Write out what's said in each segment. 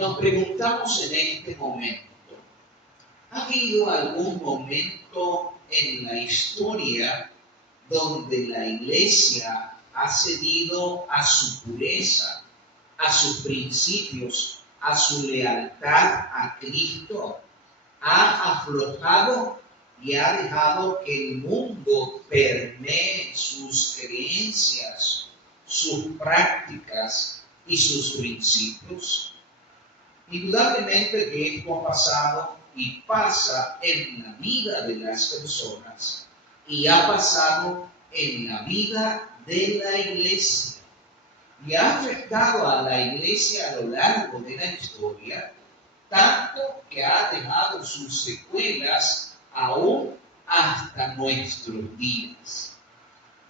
Nos preguntamos en este momento, ¿ha habido algún momento en la historia donde la Iglesia ha cedido a su pureza, a sus principios, a su lealtad a Cristo? ¿Ha aflojado y ha dejado que el mundo permee sus creencias, sus prácticas y sus principios? Indudablemente que esto ha pasado y pasa en la vida de las personas y ha pasado en la vida de la Iglesia y ha afectado a la Iglesia a lo largo de la historia, tanto que ha dejado sus secuelas aún hasta nuestros días.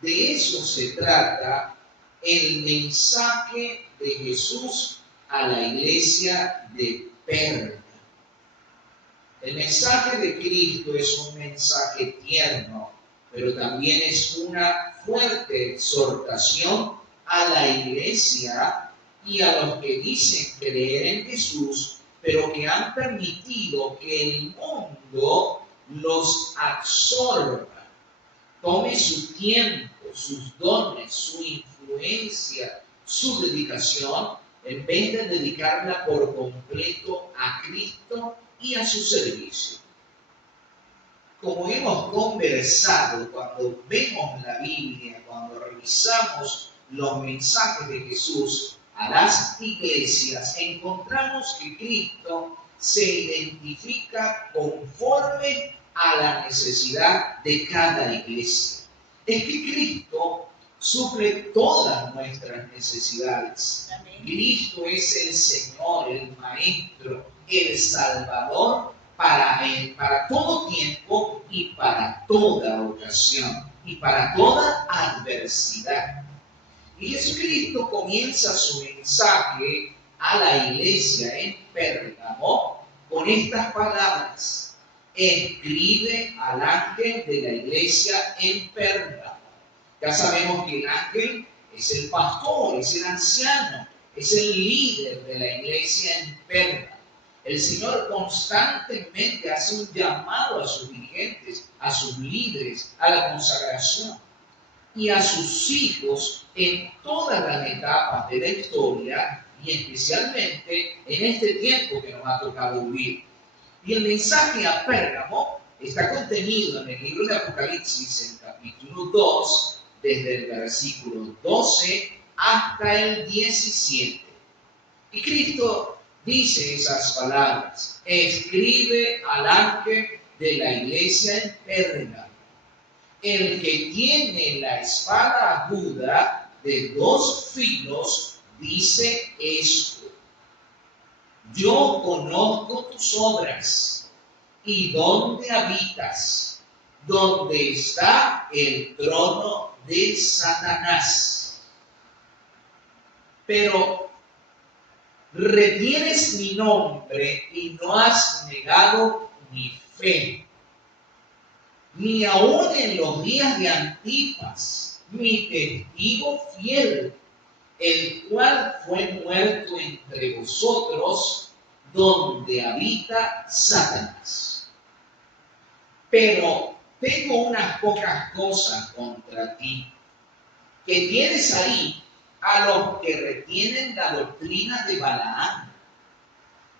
De eso se trata el mensaje de Jesús a la iglesia de Pérgamo. El mensaje de Cristo es un mensaje tierno, pero también es una fuerte exhortación a la iglesia y a los que dicen creer en Jesús, pero que han permitido que el mundo los absorba, tome su tiempo, sus dones, su influencia, su dedicación, en vez de dedicarla por completo a Cristo y a su servicio. Como hemos conversado, cuando vemos la Biblia, cuando revisamos los mensajes de Jesús a las iglesias, encontramos que Cristo se identifica conforme a la necesidad de cada iglesia. Es que Cristo suple todas nuestras necesidades. Amén. Cristo es el Señor, el Maestro, el Salvador para todo tiempo y para toda ocasión y para toda adversidad. Y Jesucristo comienza su mensaje a la iglesia en Pérgamo con estas palabras: escribe al ángel de la iglesia en Pérgamo. Ya sabemos que el ángel es el pastor, es el anciano, es el líder de la iglesia en Pérgamo. El Señor constantemente hace un llamado a sus dirigentes, a sus líderes, a la consagración y a sus hijos en todas las etapas de la historia y especialmente en este tiempo que nos ha tocado vivir. Y el mensaje a Pérgamo está contenido en el libro de Apocalipsis, en capítulo 2, desde el versículo 12 hasta el 17. Y Cristo dice esas palabras: escribe al ángel de la iglesia en Pérgamo, el que tiene la espada aguda de 2 filos, dice esto: yo conozco tus obras y dónde habitas, donde está el trono de Satanás. Pero retienes mi nombre y no has negado mi fe, ni aun en los días de Antipas, mi testigo fiel, el cual fue muerto entre vosotros, donde habita Satanás. Pero tengo unas pocas cosas contra ti, que tienes ahí a los que retienen la doctrina de Balaam,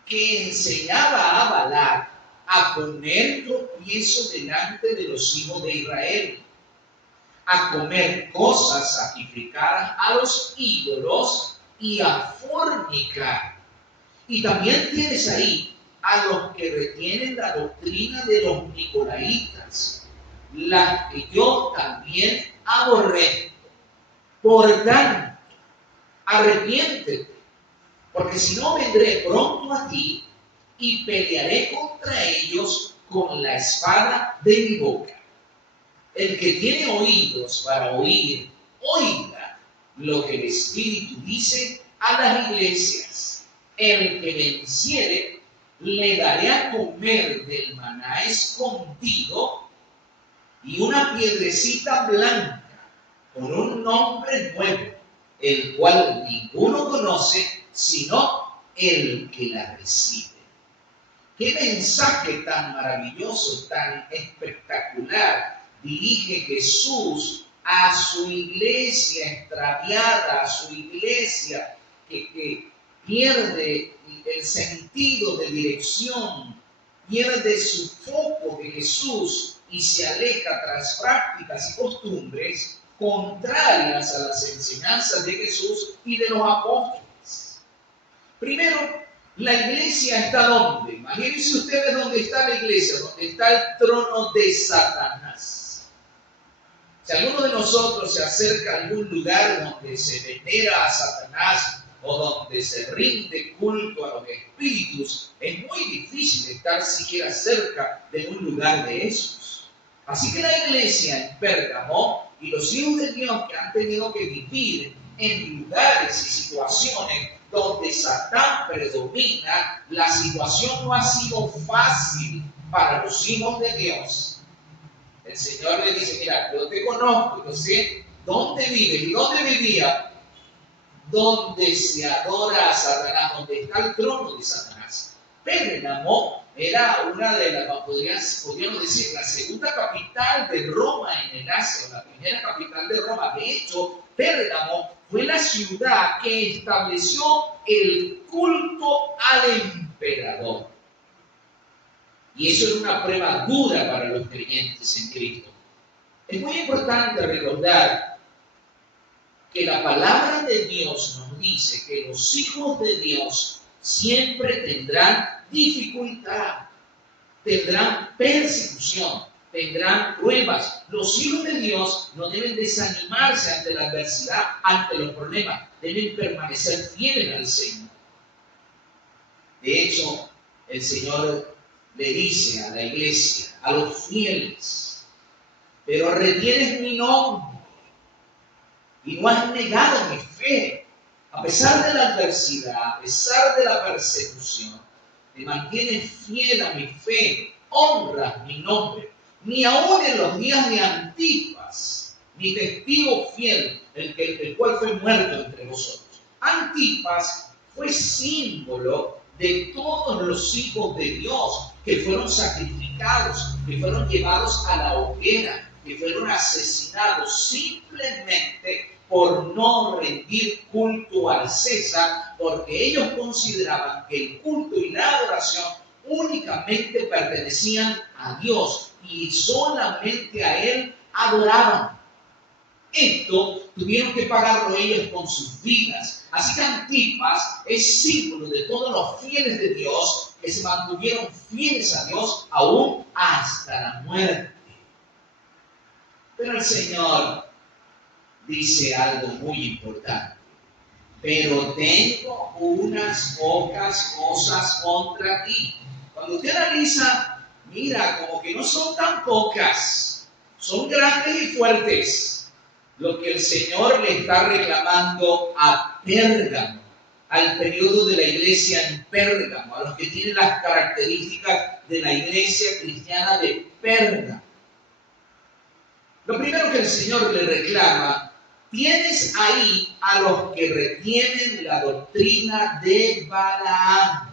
que enseñaba a Balac a poner tropiezo delante de los hijos de Israel, a comer cosas sacrificadas a los ídolos y a fornicar. Y también tienes ahí a los que retienen la doctrina de los nicolaitas, las que yo también aborrezco. Por tanto, arrepiéntete, porque si no vendré pronto a ti y pelearé contra ellos con la espada de mi boca. El que tiene oídos para oír, oiga lo que el Espíritu dice a las iglesias. El que venciere, le daré a comer del maná escondido y una piedrecita blanca con un nombre nuevo, el cual ninguno conoce sino el que la recibe. Qué mensaje tan maravilloso, tan espectacular dirige Jesús a su iglesia extraviada, a su iglesia que pierde el sentido de dirección, pierde su foco de Jesús y se aleja tras prácticas y costumbres contrarias a las enseñanzas de Jesús y de los apóstoles. Primero, la iglesia está ¿dónde? Imagínense ustedes dónde está la iglesia, donde está el trono de Satanás. Si alguno de nosotros se acerca a algún lugar donde se venera a Satanás o donde se rinde culto a los espíritus, es muy difícil estar siquiera cerca de un lugar de esos. Así que la iglesia en Pérgamo y los hijos de Dios que han tenido que vivir en lugares y situaciones donde Satán predomina, la situación no ha sido fácil para los hijos de Dios. El Señor le dice, mira, yo te conozco, yo sé dónde vives y dónde vivía, donde se adora a Satanás, donde está el trono de Satanás. Pérgamo era una de las, podríamos decir, la segunda capital de Roma en el Asia, la primera capital de Roma. De hecho, Pérgamo fue la ciudad que estableció el culto al emperador. Y eso era una prueba dura para los creyentes en Cristo. Es muy importante recordar que la palabra de Dios nos dice que los hijos de Dios siempre tendrán dificultad, tendrán persecución, tendrán pruebas. Los hijos de Dios no deben desanimarse ante la adversidad, ante los problemas, deben permanecer fieles al Señor. De hecho, el Señor le dice a la iglesia, a los fieles, pero retienes mi nombre y no has negado mi fe. A pesar de la adversidad, a pesar de la persecución, te mantienes fiel a mi fe, honras mi nombre. Ni aún en los días de Antipas, mi testigo fiel, el cual fue muerto entre vosotros. Antipas fue símbolo de todos los hijos de Dios que fueron sacrificados, que fueron llevados a la hoguera, que fueron asesinados simplemente por no rendir culto al César, porque ellos consideraban que el culto y la adoración únicamente pertenecían a Dios y solamente a Él adoraban. Esto tuvieron que pagarlo ellos con sus vidas. Así que Antipas es símbolo de todos los fieles de Dios que se mantuvieron fieles a Dios aún hasta la muerte. Pero el Señor dice algo muy importante. Pero tengo unas pocas cosas contra ti. Cuando usted analiza, mira, como que no son tan pocas, son grandes y fuertes. Lo que el Señor le está reclamando a Pérgamo, al periodo de la iglesia en Pérgamo, a los que tienen las características de la iglesia cristiana de Pérgamo. Lo primero que el Señor le reclama, tienes ahí a los que retienen la doctrina de Balaam.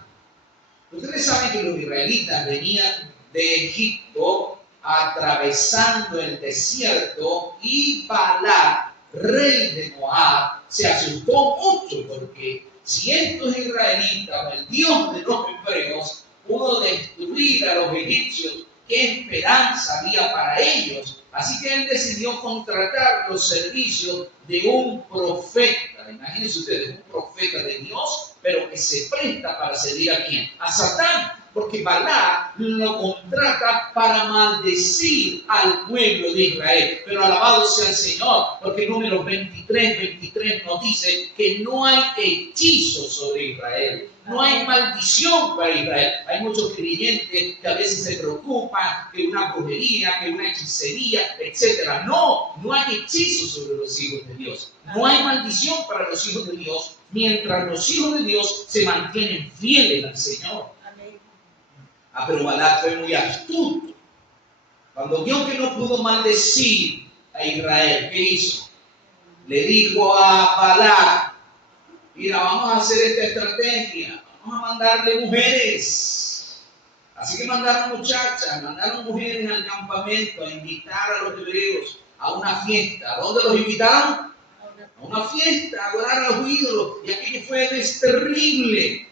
Ustedes saben que los israelitas venían de Egipto atravesando el desierto y Balac, rey de Moab, se asustó mucho porque si estos israelitas o el Dios de los hebreos pudo destruir a los egipcios, ¿qué esperanza había para ellos? Así que él decidió contratar los servicios de un profeta. Imagínense ustedes, un profeta de Dios, pero que se presta para servir ¿a quién? A Satán. Porque Balac lo contrata para maldecir al pueblo de Israel. Pero alabado sea el Señor, porque Números 23 nos dice que no hay hechizo sobre Israel. No hay maldición para Israel. Hay muchos creyentes que a veces se preocupan que una brujería, que una hechicería, etc. No hay hechizo sobre los hijos de Dios. No hay maldición para los hijos de Dios mientras los hijos de Dios se mantienen fieles al Señor. Pero Balac fue muy astuto. Cuando vio que no pudo maldecir a Israel, ¿qué hizo? Le dijo a Balac, mira, vamos a hacer esta estrategia. vamos a mandarle mujeres. Así que mandaron muchachas, mandaron mujeres al campamento a invitar a los hebreos a una fiesta. ¿A dónde los invitaron? A una fiesta, a adorar a los ídolos. Y aquello fue terrible,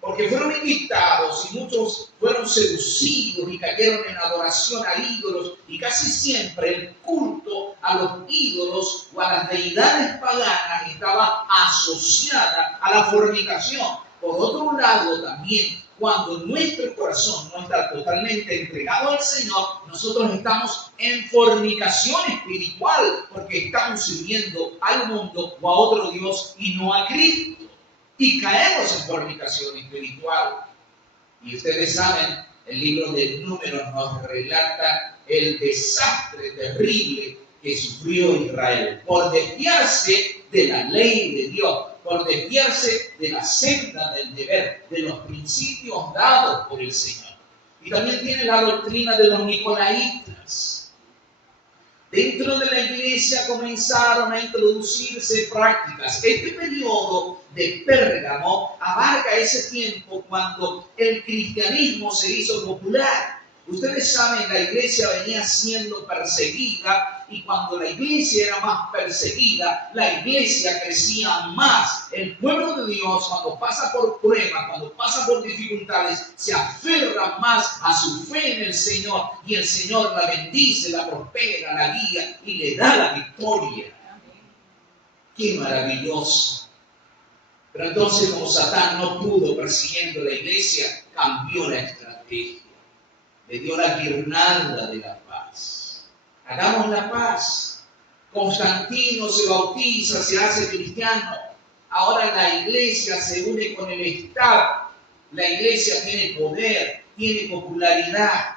porque fueron invitados y muchos fueron seducidos y cayeron en adoración a ídolos. Y casi siempre el culto a los ídolos o a las deidades paganas estaba asociada a la fornicación. Por otro lado, también, cuando nuestro corazón no está totalmente entregado al Señor, nosotros estamos en fornicación espiritual, porque estamos sirviendo al mundo o a otro Dios y no a Cristo. Y caemos en fornicación espiritual. Y ustedes saben, el libro de Números nos relata el desastre terrible que sufrió Israel por desviarse de la ley de Dios, por desviarse de la senda del deber, de los principios dados por el Señor. Y también tiene la doctrina de los nicolaitas. Dentro de la iglesia comenzaron a introducirse prácticas. Este periodo de Pérgamo abarca ese tiempo cuando el cristianismo se hizo popular. Ustedes saben, la iglesia venía siendo perseguida, y cuando la iglesia era más perseguida, la iglesia crecía más. El pueblo de Dios, cuando pasa por pruebas, cuando pasa por dificultades, se aferra más a su fe en el Señor, y el Señor la bendice, la prospera, la guía y le da la victoria. ¡Qué maravilloso! Pero entonces, como Satán no pudo persiguiendo la iglesia, cambió la estrategia. Le dio la guirnalda de la paz. Hagamos la paz. Constantino se bautiza, se hace cristiano. Ahora la iglesia se une con el Estado. La iglesia tiene poder, tiene popularidad.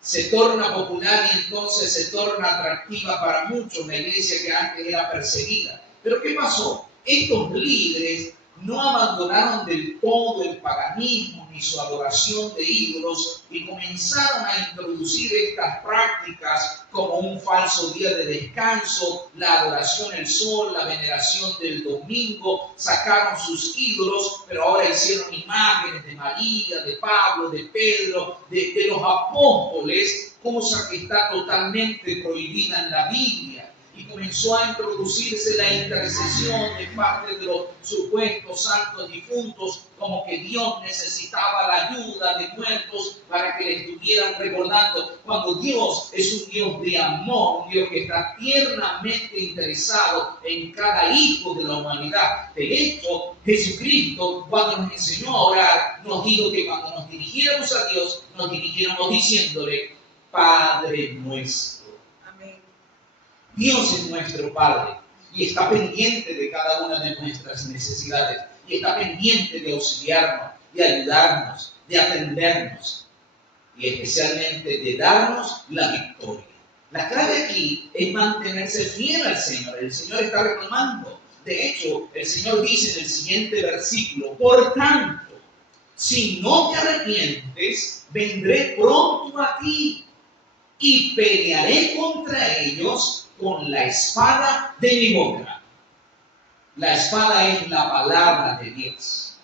Se torna popular y entonces se torna atractiva para muchos, la iglesia que antes era perseguida. Pero ¿qué pasó? Estos líderes no abandonaron del todo el paganismo ni su adoración de ídolos y comenzaron a introducir estas prácticas como un falso día de descanso, la adoración al sol, la veneración del domingo. Sacaron sus ídolos, pero ahora hicieron imágenes de María, de Pablo, de Pedro, de los apóstoles, cosa que está totalmente prohibida en la Biblia. Y comenzó a introducirse la intercesión de parte de los supuestos santos difuntos, como que Dios necesitaba la ayuda de muertos para que le estuvieran recordando, cuando Dios es un Dios de amor, un Dios que está tiernamente interesado en cada hijo de la humanidad. De hecho, Jesucristo, cuando nos enseñó a orar, nos dijo que cuando nos dirigiéramos a Dios, nos dirigiéramos diciéndole: Padre nuestro. Dios es nuestro Padre y está pendiente de cada una de nuestras necesidades, y está pendiente de auxiliarnos, de ayudarnos, de atendernos y especialmente de darnos la victoria. La clave aquí es mantenerse fiel al Señor. El Señor está reclamando. De hecho, el Señor dice en el siguiente versículo: por tanto, si no te arrepientes, vendré pronto a ti y pelearé contra ellos con la espada de mi boca. La espada es la palabra de Dios.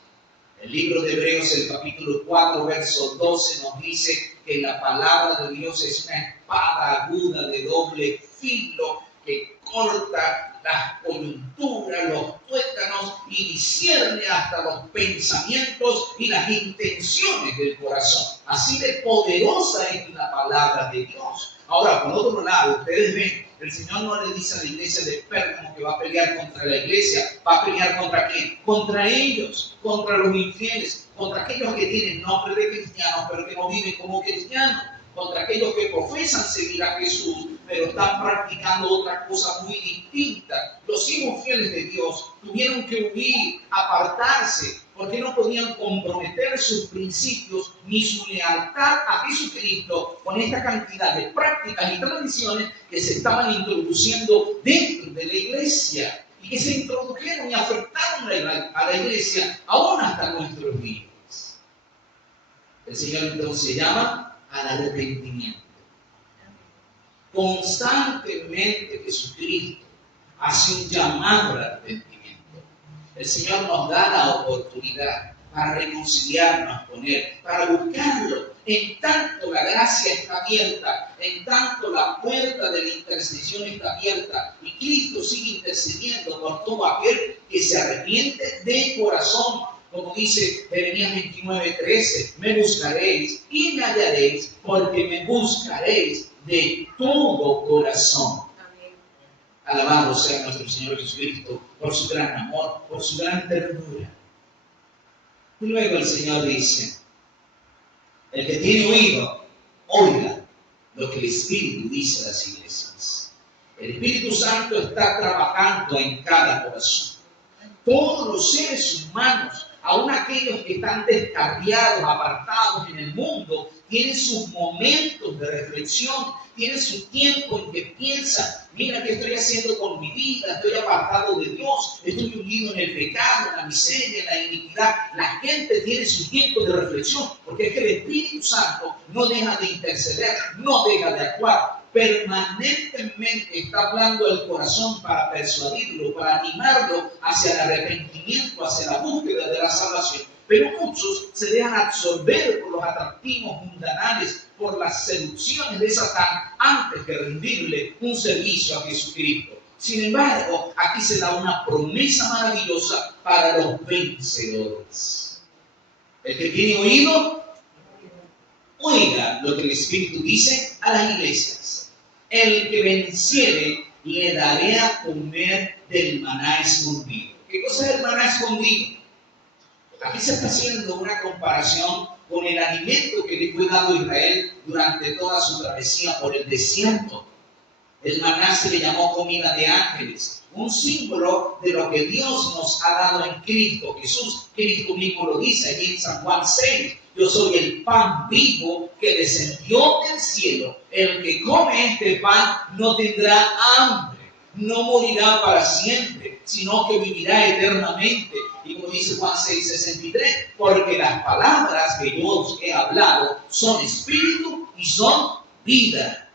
El libro de Hebreos, el capítulo 4, verso 12, nos dice que la palabra de Dios es una espada aguda de doble filo que corta las coyunturas, los tuétanos y discierne hasta los pensamientos y las intenciones del corazón. Así de poderosa es la palabra de Dios. Ahora, por otro lado, ustedes ven, el Señor no le dice a la iglesia de Pérgamo que va a pelear contra la iglesia. ¿Va a pelear contra quién? Contra ellos, contra los infieles, contra aquellos que tienen nombre de cristianos pero que no viven como cristianos, contra aquellos que profesan seguir a Jesús pero están practicando otra cosa muy distinta. Los hijos fieles de Dios tuvieron que huir, apartarse, porque no podían comprometer sus principios ni su lealtad a Jesucristo con esta cantidad de prácticas y tradiciones que se estaban introduciendo dentro de la iglesia y que se introdujeron y afectaron a la iglesia aún hasta nuestros días. El Señor entonces llama al arrepentimiento. Constantemente Jesucristo hace un llamado al arrepentimiento. El Señor nos da la oportunidad. para reconciliarnos con Él, para buscarlo. En tanto la gracia está abierta, en tanto la puerta de la intercesión está abierta, y Cristo sigue intercediendo por todo aquel que se arrepiente de corazón. Como dice Jeremías 29:13, me buscaréis y me hallaréis, porque me buscaréis de todo corazón. Alabado sea nuestro Señor Jesucristo por su gran amor, por su gran ternura. Y luego el Señor dice, el que tiene oído, oiga lo que el Espíritu dice a las iglesias. El Espíritu Santo está trabajando en cada corazón. Todos los seres humanos, aun aquellos que están descarriados, apartados en el mundo, tienen sus momentos de reflexión, tienen su tiempo en que piensan, mira, ¿qué estoy haciendo con mi vida? Estoy apartado de Dios, estoy hundido en el pecado, en la miseria, en la iniquidad. La gente tiene su tiempo de reflexión, porque es que el Espíritu Santo no deja de interceder, no deja de actuar. Permanentemente está hablando el corazón para persuadirlo, para animarlo hacia el arrepentimiento, hacia la búsqueda de la salvación. Pero muchos se dejan absorber por los atractivos mundanales, por las seducciones de Satán, antes de rendirle un servicio a Jesucristo. Sin embargo, aquí se da una promesa maravillosa para los vencedores. El que tiene oído, oiga lo que el Espíritu dice a las iglesias. El que venciere, le daré a comer del maná escondido. ¿Qué cosa es el maná escondido? Aquí se está haciendo una comparación con el alimento que le fue dado a Israel durante toda su travesía por el desierto. El maná se le llamó comida de ángeles, un símbolo de lo que Dios nos ha dado en Cristo Jesús. Cristo mismo lo dice allí en San Juan 6. Yo soy el pan vivo que descendió del cielo. El que come este pan no tendrá hambre, no morirá para siempre, sino que vivirá eternamente. Y como dice Juan 6:63, porque las palabras que yo os he hablado son espíritu y son vida.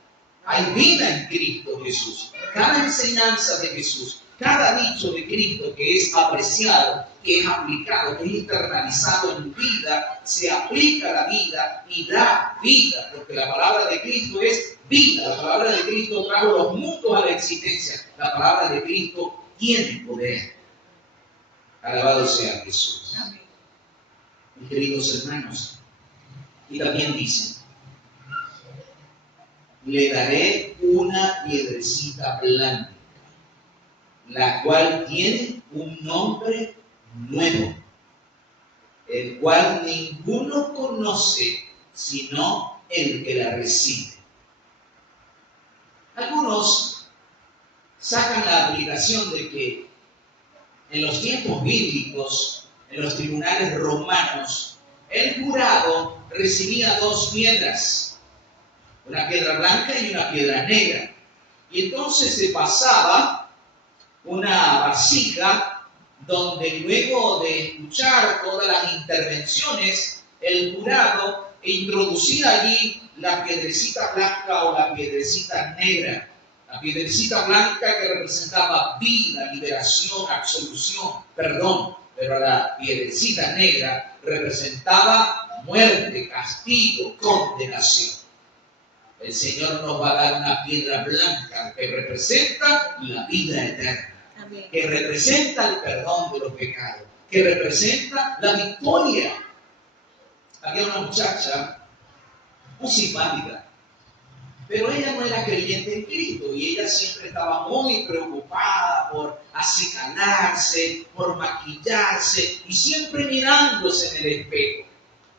Hay vida en Cristo Jesús. Cada enseñanza de Jesús, cada dicho de Cristo que es apreciado, que es aplicado, que es internalizado en vida, se aplica a la vida y da vida, porque la palabra de Cristo es vida. La palabra de Cristo trajo los mundos a la existencia. La palabra de Cristo tiene poder. Alabado sea Jesús. Amén. Mis queridos hermanos, y también dicen, le daré una piedrecita blanca, la cual tiene un nombre nuevo, el cual ninguno conoce sino el que la recibe. Algunos sacan la aplicación de que en los tiempos bíblicos, en los tribunales romanos, el jurado recibía dos piedras, una piedra blanca y una piedra negra. Y entonces se pasaba una vasija donde luego de escuchar todas las intervenciones, el jurado introducía allí la piedrecita blanca o la piedrecita negra. La piedrecita blanca que representaba vida, liberación, absolución, perdón, pero la piedrecita negra representaba muerte, castigo, condenación. El Señor nos va a dar una piedra blanca que representa la vida eterna. Amén. Que representa el perdón de los pecados, que representa la victoria. Había una muchacha muy simpática, pero ella no era creyente en Cristo y ella siempre estaba muy preocupada por acicalarse, por maquillarse y siempre mirándose en el espejo,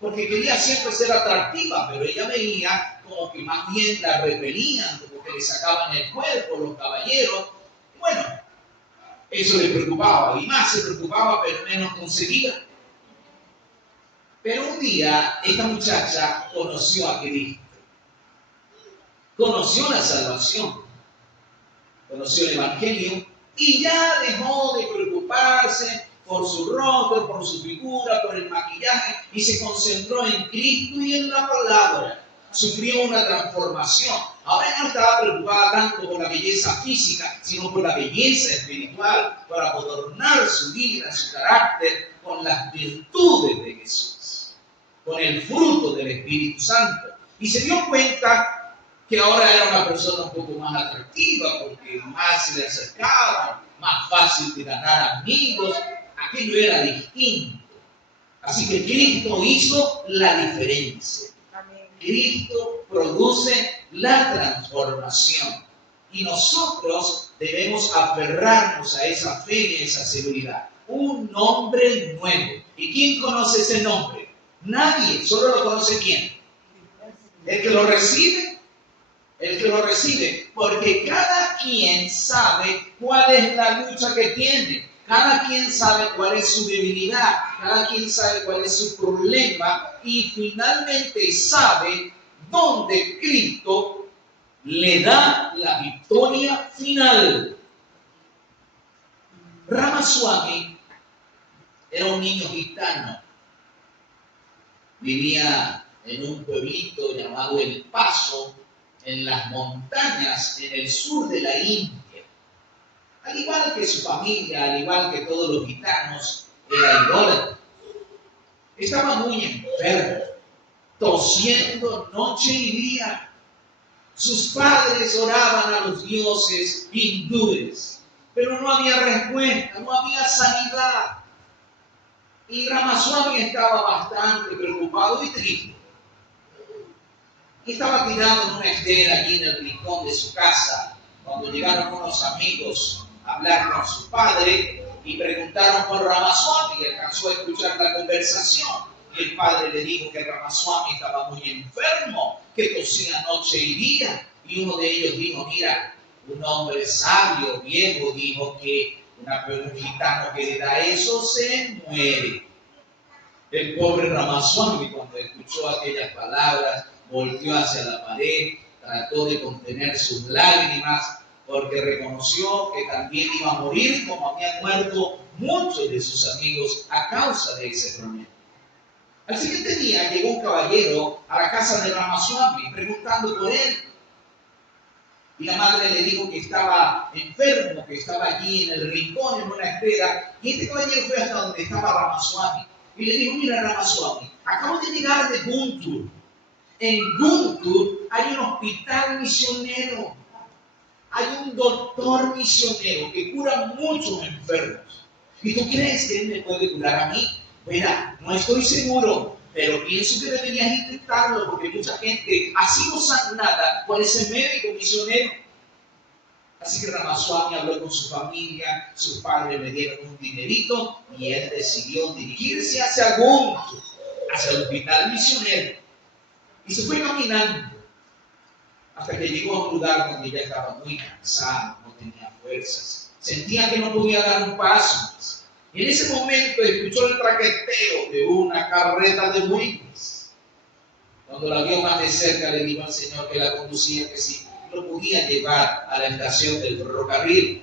porque quería siempre ser atractiva, pero ella veía como que más bien la repelían, como que le sacaban el cuerpo los caballeros. Bueno, eso le preocupaba, y más se preocupaba, pero menos conseguía. Pero un día esta muchacha conoció a Cristo, conoció la salvación, conoció el Evangelio y ya dejó de preocuparse por su rostro, por su figura, por el maquillaje, y se concentró en Cristo y en la palabra. Sufrió una transformación. Ahora no estaba preocupada tanto por la belleza física, sino por la belleza espiritual, para adornar su vida, su carácter, con las virtudes de Jesús, con el fruto del Espíritu Santo. Y se dio cuenta que ahora era una persona un poco más atractiva, porque más se le acercaban, más fácil de ganar amigos. Aquello era distinto. Así que Cristo hizo la diferencia. Cristo produce la transformación. Y nosotros debemos aferrarnos a esa fe y a esa seguridad. Un nombre nuevo. ¿Y quién conoce ese nombre? Nadie. Solo lo conoce ¿quién? El que lo recibe. El que lo recibe. Porque cada quien sabe cuál es la lucha que tiene. Cada quien sabe cuál es su debilidad. Cada quien sabe cuál es su problema. Y finalmente sabe dónde Cristo le da la victoria final. Ramaswamy era un niño gitano. Vivía en un pueblito llamado El Paso, en las montañas, en el sur de la India. Al igual que su familia, al igual que todos los gitanos, era idólatra. Estaba muy enfermo, tosiendo noche y día. Sus padres oraban a los dioses hindúes, pero no había respuesta, no había sanidad. Y Ramaswamy estaba bastante preocupado y triste. Y estaba tirado en una estera allí en el rincón de su casa, cuando llegaron unos amigos a hablar con su padre y preguntaron por Ramaswamy, y alcanzó a escuchar la conversación. Y el padre le dijo que Ramaswamy estaba muy enfermo, que tosía noche y día. Y uno de ellos dijo, mira, un hombre sabio, viejo, dijo que un gitano que le da eso se muere. El pobre Ramaswamy, cuando escuchó aquellas palabras, volteó hacia la pared, trató de contener sus lágrimas, porque reconoció que también iba a morir como habían muerto muchos de sus amigos a causa de ese problema. Al siguiente día llegó un caballero a la casa de Ramaswamy preguntando por él. Y la madre le dijo que estaba enfermo, que estaba allí en el rincón, en una estera. Y este caballero fue hasta donde estaba Ramaswamy. Y le dijo, mira Ramaswamy, acabo de llegar de Guntur. En Guntur hay un hospital misionero. Hay un doctor misionero que cura muchos enfermos. ¿Y tú crees que él me puede curar a mí? Mira, no estoy seguro, pero pienso que deberías intentarlo porque mucha gente ha sido sanada por ese médico misionero. Así que Ramaswamy habló con su familia, sus padres le dieron un dinerito y él decidió dirigirse hacia Guntur, hacia el hospital misionero. Y se fue caminando hasta que llegó a un lugar donde ya estaba muy cansado, no tenía fuerzas, sentía que no podía dar un paso más. Y en ese momento escuchó el traqueteo de una carreta de bueyes. Cuando la vio más de cerca, le dijo al señor que la conducía que si lo podía llevar a la estación del ferrocarril.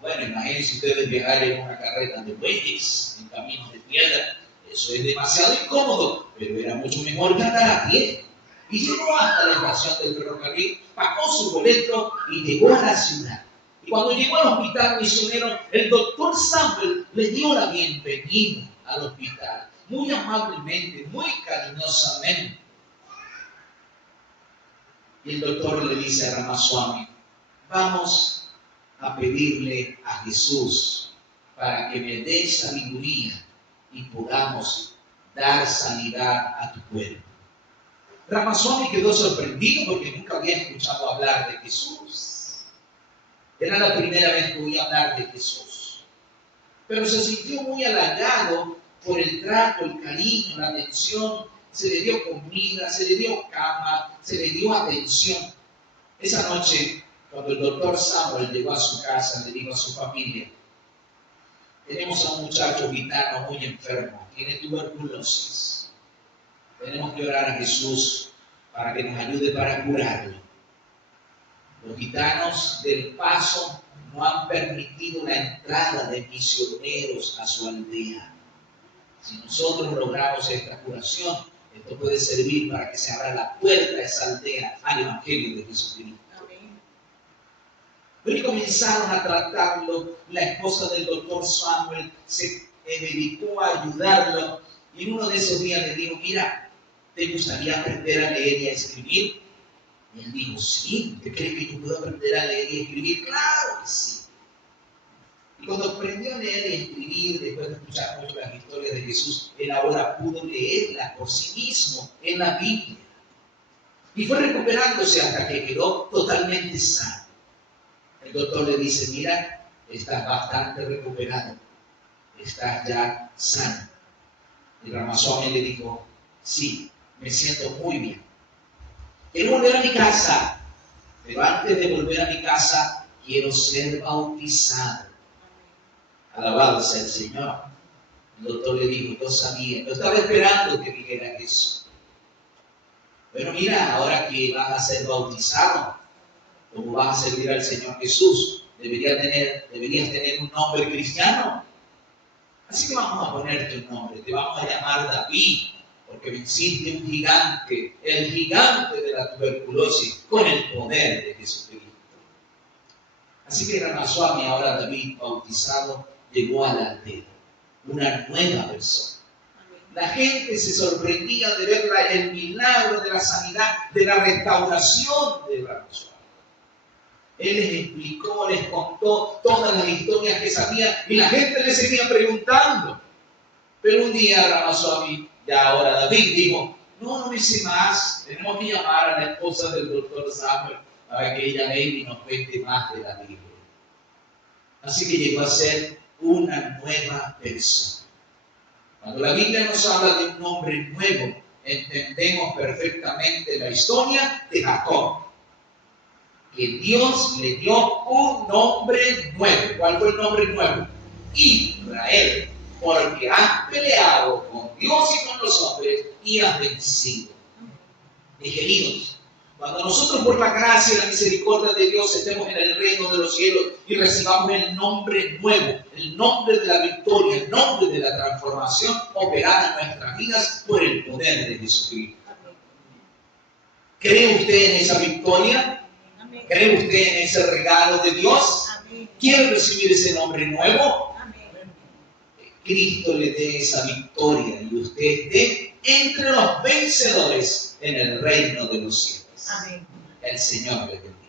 Bueno, imagínense ustedes viajar en una carreta de bueyes, en caminos de piedra. Eso es demasiado incómodo, pero era mucho mejor que andar a pie. Y llegó hasta la estación del ferrocarril, pagó su boleto y llegó a la ciudad. Y cuando llegó al hospital misionero, el doctor Samuel le dio la bienvenida al hospital, muy amablemente, muy cariñosamente. Y el doctor le dice a Ramaswamy, vamos a pedirle a Jesús para que me dé sabiduría y podamos dar sanidad a tu cuerpo. Ramaswamy quedó sorprendido porque nunca había escuchado hablar de Jesús. Era la primera vez que oía hablar de Jesús. Pero se sintió muy halagado por el trato, el cariño, la atención. Se le dio comida, se le dio cama, se le dio atención. Esa noche, cuando el doctor Samuel llegó a su casa, le dijo a su familia, tenemos a un muchacho gitano muy enfermo, tiene tuberculosis. Tenemos que orar a Jesús para que nos ayude para curarlo. Los gitanos del Paso no han permitido la entrada de misioneros a su aldea. Si nosotros logramos esta curación, esto puede servir para que se abra la puerta a esa aldea al Evangelio de Jesucristo. Pero comenzaron a tratarlo. La esposa del doctor Samuel se me dedicó a ayudarlo. Y en uno de esos días le digo, mira, ¿te gustaría aprender a leer y a escribir? Y él dijo, sí, ¿usted cree que yo puedo aprender a leer y a escribir? Claro que sí. Y cuando aprendió a leer y a escribir, después de escuchar mucho las historias de Jesús, él ahora pudo leerlas por sí mismo en la Biblia. Y fue recuperándose hasta que quedó totalmente sano. El doctor le dice, mira, estás bastante recuperado, estás ya sano. Y Ramaswami le dijo, sí, me siento muy bien. Quiero volver a mi casa, pero antes de volver a mi casa, quiero ser bautizado. Alabado sea el Señor. El doctor le dijo, yo sabía, yo estaba esperando que dijera eso. Pero mira, ahora que vas a ser bautizado, como vas a servir al Señor Jesús, deberías tener un nombre cristiano. Así que vamos a ponerte un nombre, te vamos a llamar David, porque venciste un gigante, el gigante de la tuberculosis, con el poder de Jesucristo. Así que Ramaswami, ahora David, bautizado, llegó a la aldea, una nueva persona. La gente se sorprendía de ver el milagro de la sanidad, de la restauración de Ramaswami. Él les explicó, les contó todas las historias que sabía y la gente le seguía preguntando. Pero un día Ramaswami, ya ahora David, dijo, no me sé más, tenemos que llamar a la esposa del doctor Samuel para que ella venga y nos cuente más de la Biblia. Así que llegó a ser una nueva persona. Cuando la Biblia nos habla de un nombre nuevo, entendemos perfectamente la historia de Jacob. Que Dios le dio un nombre nuevo. ¿Cuál fue el nombre nuevo? Israel. Porque has peleado con Dios y con los hombres y has vencido. Mis queridos, cuando nosotros por la gracia y la misericordia de Dios estemos en el reino de los cielos y recibamos el nombre nuevo, el nombre de la victoria, el nombre de la transformación operada en nuestras vidas por el poder de Jesucristo. ¿Cree usted en esa victoria? ¿Cree usted en ese regalo de Dios? ¿Quiere recibir ese nombre nuevo? Cristo le dé esa victoria y usted esté entre los vencedores en el reino de los cielos. El Señor le bendiga.